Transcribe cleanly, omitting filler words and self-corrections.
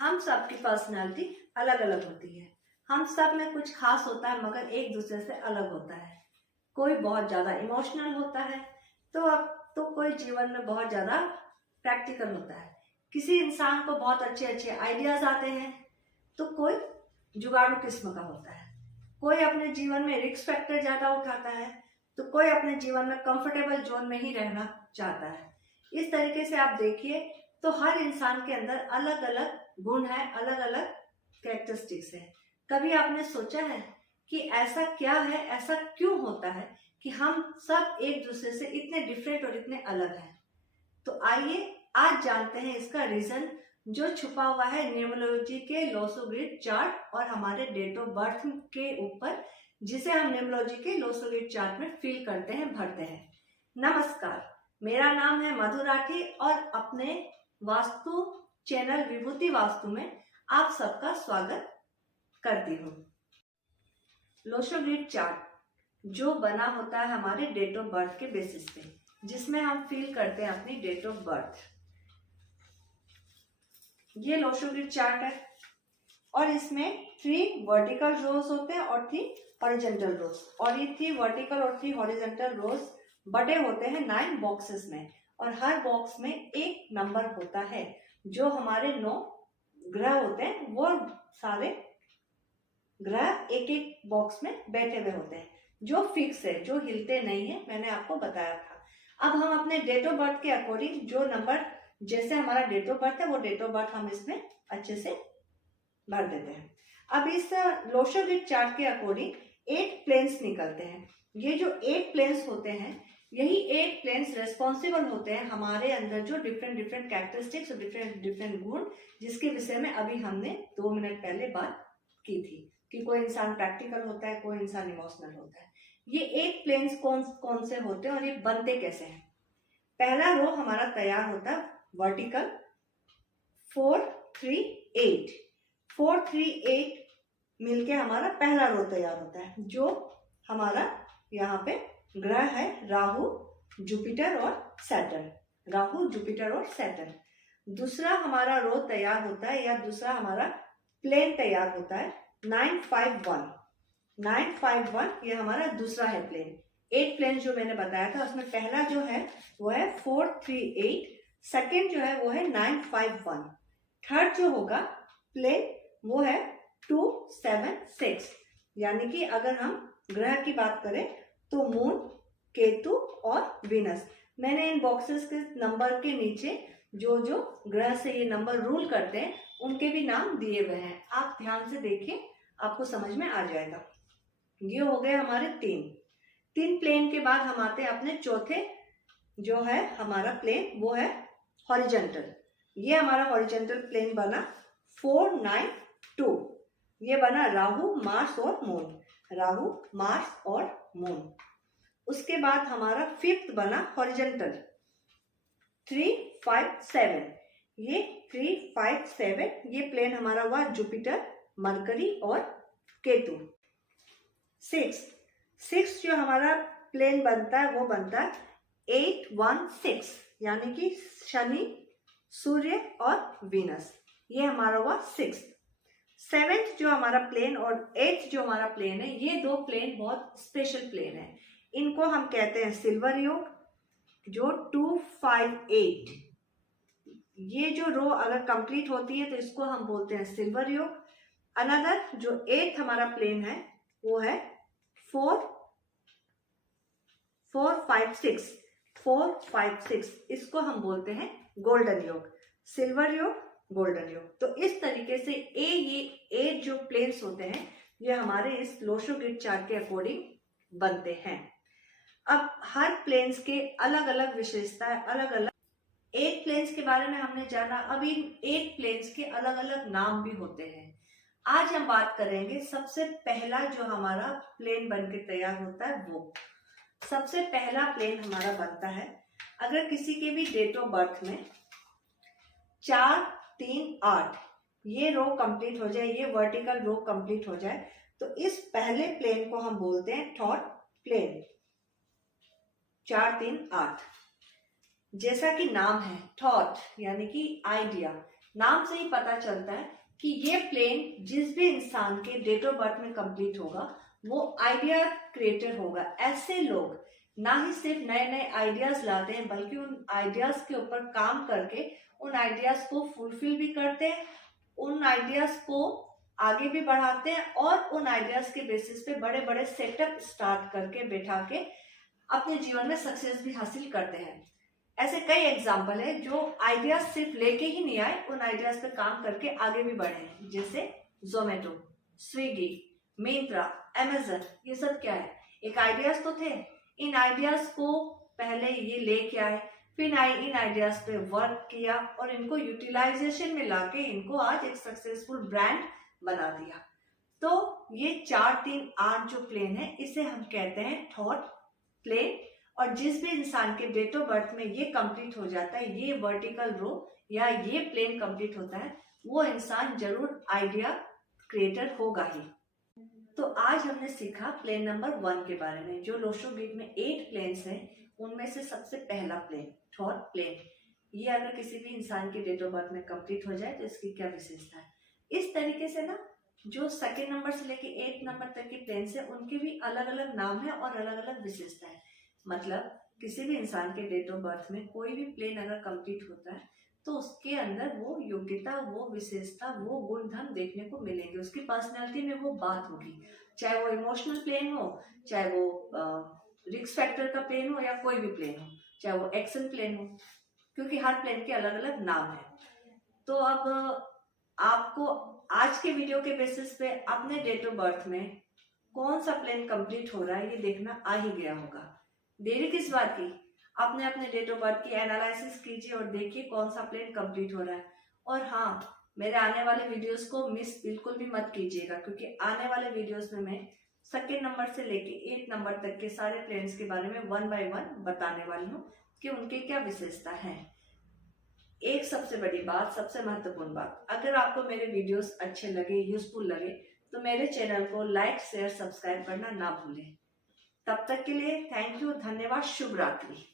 हम सब की पर्सनालिटी अलग अलग होती है। हम सब में कुछ खास होता है मगर एक दूसरे से अलग होता है। कोई बहुत ज्यादा इमोशनल होता है तो कोई जीवन में बहुत ज्यादा प्रैक्टिकल होता है। किसी इंसान को बहुत अच्छे अच्छे आइडियाज आते हैं तो कोई जुगाड़ू किस्म का होता है। कोई अपने जीवन में रिस्क फैक्टर ज्यादा उठाता है तो कोई अपने जीवन में कंफर्टेबल जोन में ही रहना चाहता है। इस तरीके से आप देखिए तो हर इंसान के अंदर अलग अलग गुण है, अलग अलग कैरेक्टरिस्टिक्स है। कभी आपने सोचा है कि ऐसा क्या है, ऐसा क्यों होता है कि हम सब एक दूसरे से इतने डिफरेंट और इतने अलग हैं? तो आइए आज जानते हैं इसका रीजन जो छुपा हुआ है न्यूमरोलॉजी के लोसो ग्रिड चार्ट और हमारे डेट ऑफ बर्थ के ऊपर, जिसे हम न्यूमरोलॉजी के लोसो ग्रिड चार्ट में फिल करते हैं, भरते हैं। नमस्कार, मेरा नाम है मधु राठी और अपने वास्तु चैनल विभूति वास्तु में आप सबका स्वागत करती हूँ। लोसो ग्रिड चार्ट जो बना होता है हमारे डेट ऑफ बर्थ के बेसिस पे, जिसमें हम फिल करते हैं अपनी डेट ऑफ बर्थ। ये लोसो ग्रिड चार्ट है और इसमें 3 वर्टिकल रोज होते हैं और 3 हॉरिजॉन्टल रोज, और ये 3 वर्टिकल और 3 हॉरिजॉन्टल रोज बटे होते हैं 9 बॉक्सेस में, और हर बॉक्स में एक नंबर होता है। जो हमारे 9 ग्रह होते हैं वो सारे ग्रह एक एक बॉक्स में बैठे हुए होते हैं, जो फिक्स है, जो हिलते नहीं है, मैंने आपको बताया था। अब हम अपने डेट ऑफ बर्थ के अकॉर्डिंग जो नंबर, जैसे हमारा डेट ऑफ बर्थ है वो डेट ऑफ बर्थ हम इसमें अच्छे से भर देते हैं। अब इस लोसो ग्रिड चार्ट के अकॉर्डिंग 8 प्लेन्स निकलते हैं। ये जो 8 प्लेन्स होते हैं, यही 8 प्लेन्स रेस्पॉन्सिबल होते हैं हमारे अंदर जो डिफरेंट डिफरेंट कैरेक्टरिस्टिक्स और डिफरेंट गुण, जिसके विषय में अभी हमने 2 मिनट पहले बात की थी कि कोई इंसान प्रैक्टिकल होता है, कोई इंसान इमोशनल होता है। ये 8 प्लेन्स कौन कौन से होते हैं और ये बनते कैसे हैं? पहला रो हमारा तैयार होता है वर्टिकल 4 3 8। 4 3 8 मिलके हमारा पहला रो तैयार होता है, जो हमारा यहाँ पे ग्रह है राहु, जुपिटर और सैटर्न। राहु, जुपिटर और सैटर्न। दूसरा हमारा रो तैयार होता है, या दूसरा हमारा प्लेन तैयार होता है 951। 951 ये हमारा दूसरा है प्लेन। 8 प्लेन जो मैंने बताया था उसमें पहला जो है वो है 438, सेकेंड जो है वो है 951, थर्ड जो होगा प्लेन वो है 276। यानी कि अगर हम ग्रह की बात करें तो मून, केतु और वीनस। मैंने इन बॉक्सेस के नंबर के नीचे जो जो ग्रह से ये नंबर रूल करते हैं उनके भी नाम दिए हुए हैं। आप ध्यान से देखिए, आपको समझ में आ जाएगा। ये हो गए हमारे 3 प्लेन के बाद हम आते हैं अपने चौथे, जो है हमारा प्लेन वो है हॉरिजॉन्टल। ये हमारा हॉरिजॉन्टल प्लेन बना 492। ये बना राहु, मार्स और मून। राहु, मार्स और मून। उसके बाद हमारा 5th बना हॉरिजॉन्टल 357। ये 357 ये प्लेन हमारा हुआ जुपिटर, मरकरी और केतु। 6 जो हमारा प्लेन बनता है वो बनता है 816, यानी कि शनि, सूर्य और वीनस। ये हमारा हुआ 6th। 7th जो हमारा प्लेन और 8th जो हमारा प्लेन है, ये 2 प्लेन बहुत स्पेशल प्लेन है। इनको हम कहते हैं सिल्वर योग, जो 258। ये जो रो अगर कंप्लीट होती है तो इसको हम बोलते हैं सिल्वर योग। अनदर जो 8th हमारा प्लेन है वो है 456। 456 इसको हम बोलते हैं गोल्डन योग। सिल्वर योग, गोल्डन योग। तो इस तरीके से ये 8 जो प्लेन्स होते हैं ये हमारे इस लोसो ग्रिड चार्ट के अकॉर्डिंग बनते हैं। अब हर प्लेन्स के अलग अलग विशेषताएं, अलग अलग 8 प्लेन्स के बारे में हमने जाना। अब इन 8 प्लेन्स के अलग अलग नाम भी होते हैं। आज हम बात करेंगे सबसे पहला जो हमारा प्लेन बनके तैयार होता है वो। सबसे पहला प्लेन हमारा बनता है, अगर किसी के भी डेट ऑफ बर्थ में 4 3 8 ये रो कंप्लीट हो जाए, ये वर्टिकल रो कंप्लीट हो जाए, तो इस पहले प्लेन को हम बोलते हैं थॉट प्लेन। 4 3 8 जैसा कि नाम है थॉट यानी कि आइडिया, नाम से ही पता चलता है कि ये प्लेन जिस भी इंसान के डेट ऑफ बर्थ में कंप्लीट होगा वो आइडिया क्रिएटर होगा। ऐसे लोग ना ही सिर्फ नए नए आइडियाज लाते हैं बल्कि उन आइडियाज के ऊपर काम करके उन आइडियाज को फुलफिल भी करते हैं, उन आइडियाज को आगे भी बढ़ाते हैं और उन आइडियाज के बेसिस पे बड़े बड़े सेटअप स्टार्ट करके बैठा के अपने जीवन में सक्सेस भी हासिल करते हैं। ऐसे कई एग्जाम्पल है जो आइडियाज सिर्फ लेके ही नहीं आए, उन आइडियाज पे काम करके आगे भी बढ़े हैं, जैसे जोमेटो, स्विगी, मिंत्रा, अमेजन। ये सब क्या है, एक आइडियाज तो थे। इन आइडियाज को पहले ये लेके आए, फिर इन आइडियाज पे वर्क किया और इनको यूटिलाइजेशन में लाके इनको आज एक सक्सेसफुल ब्रांड बना दिया। तो ये 4 3 8 जो प्लेन है इसे हम कहते हैं थॉट प्लेन। और जिस भी इंसान के डेट ऑफ बर्थ में ये कंप्लीट हो जाता है, ये वर्टिकल रो या ये प्लेन कंप्लीट होता है, वो इंसान जरूर आइडिया क्रिएटर होगा ही। तो आज हमने सीखा प्लेन नंबर 1 के बारे में। जो लोशो ग्रिड में 8 प्लेन्स हैं उनमें से सबसे पहला प्लेन थॉट प्लेन, ये अगर किसी भी इंसान के डेट ऑफ बर्थ में कंप्लीट हो जाए तो इसकी क्या विशेषता है। इस तरीके से ना जो सेकेंड नंबर से लेके 8 नंबर तक के प्लेन्स है उनके भी अलग अलग नाम है और अलग अलग विशेषता है। मतलब किसी भी इंसान के डेट ऑफ बर्थ में कोई भी प्लेन अगर कंप्लीट होता है तो उसके अंदर वो योग्यता, वो विशेषता, वो गुण धर्म देखने को मिलेंगे। उसकी पर्सनैलिटी में वो बात होगी, चाहे वो इमोशनल प्लेन हो, चाहे वो रिस्क फैक्टर का प्लेन हो या कोई भी प्लेन हो, चाहे वो एक्शन प्लेन हो, क्योंकि हर प्लेन के अलग अलग नाम है। तो अब आपको आज के वीडियो के बेसिस पे अपने डेट ऑफ बर्थ में कौन सा प्लेन कंप्लीट हो रहा है ये देखना आ ही गया होगा। देरी किस बात की, अपने अपने डेट ऑफ बर्थ की एनालिसिस कीजिए और देखिए कौन सा प्लेन कंप्लीट हो रहा है। और हाँ, मेरे आने वाले वीडियोस को मिस बिल्कुल भी मत कीजिएगा, क्योंकि आने वाले वीडियोस में मैं सेकेंड नंबर से लेके 8 नंबर तक के सारे प्लेन्स के बारे में 1 बाय 1 बताने वाली हूँ कि उनके क्या विशेषता है। एक सबसे बड़ी बात, सबसे महत्वपूर्ण बात, अगर आपको मेरे वीडियोस अच्छे लगे, यूजफुल लगे, तो मेरे चैनल को लाइक, शेयर, सब्सक्राइब करना ना भूलें। तब तक के लिए थैंक यू, धन्यवाद, शुभ रात्रि।